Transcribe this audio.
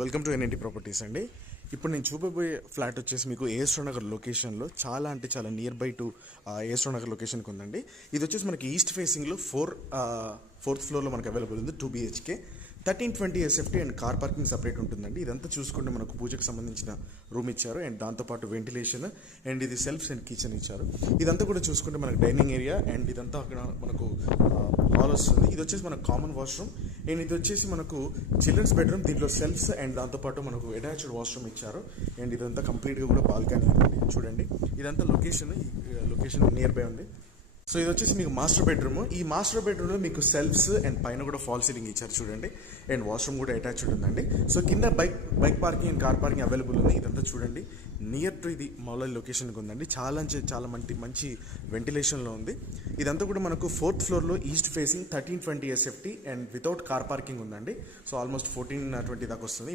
Welcome to NNT properties అండి. ఇప్పుడు నేను చూపబోయే ఫ్లాట్ వచ్చేసి మీకు ఏఎస్ఆర్ నగర్ లొకేషన్లో చాలా అంటే చాలా near by to ASR Nagar లొకేషన్కి ఉందండి. ఇది వచ్చేసి మనకి ఈస్ట్ ఫేసింగ్లో ఫోర్త్ ఫ్లోర్లో మనకు అవైలబుల్ ఉంది. 2 BHK 1320 SFT and car parking separate ఉంటుందండి. ఇదంతా చూసుకుంటే మనకు పూజకు సంబంధించిన రూమ్ ఇచ్చారు అండ్ దాంతోపాటు వెంటిలేషన్ అండ్ ఇది సెల్ఫ్స్ అండ్ కిచెన్ ఇచ్చారు. ఇదంతా కూడా చూసుకుంటే మనకు డైనింగ్ ఏరియా అండ్ ఇదంతా అక్కడ మనకు హాల్ వస్తుంది. ఇది వచ్చేసి మనకు కామన్ వాష్రూమ్ అండ్ ఇది వచ్చేసి మనకు చిల్డ్రన్స్ బెడ్రూమ్. దీంట్లో సెల్ఫ్స్ అండ్ దాంతోపాటు మనకు అటాచ్డ్ వాష్రూమ్ ఇచ్చారు అండ్ ఇదంతా కంప్లీట్గా కూడా బాల్కనీ ఉంది. చూడండి ఇదంతా లొకేషన్ నియర్ బై ఉంది. సో ఇది వచ్చేసి మీకు మాస్టర్ బెడ్రూమ్. ఈ మాస్టర్ బెడ్రూమ్లో మీకు సెల్ఫ్స్ అండ్ పైన కూడా ఫాల్ సీలింగ్ ఇచ్చారు చూడండి అండ్ వాష్రూమ్ కూడా అటాచ్డ్ ఉందండి. సో కింద bike parking and car parking available ఉంది. ఇదంతా చూడండి నియర్ టు ఇది మౌలాలి లొకేషన్కి ఉందండి. చాలా మంచి వెంటిలేషన్లో ఉంది. ఇదంతా కూడా మనకు 4th ఫ్లోర్లో east facing 1320 SFT and without car parking ఉందండి. సో ఆల్మోస్ట్ 1420 దాకా వస్తుంది.